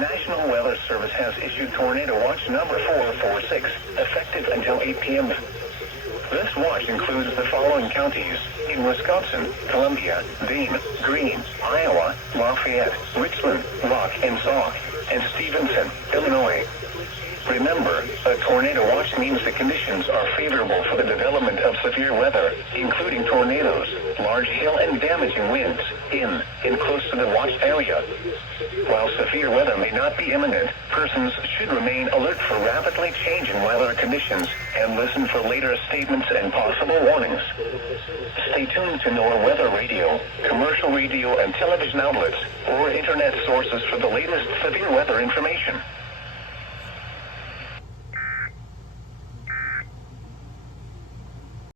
National Weather Service has issued Tornado Watch number 446, effective until 8 p.m. This watch includes the following counties in Wisconsin: Columbia, Dane, Greene, Iowa, Lafayette, Richland, Rock and Sauk, and Stevenson, Illinois. Remember, a tornado watch means the conditions are favorable for the development of severe weather, including tornadoes, large hail and damaging winds, in and close to the watched area. While severe weather may not be imminent, persons should remain alert for rapidly changing weather conditions and listen for later statements and possible warnings. Stay tuned to NOAA weather radio, commercial radio and television outlets, or internet sources for the latest severe weather information.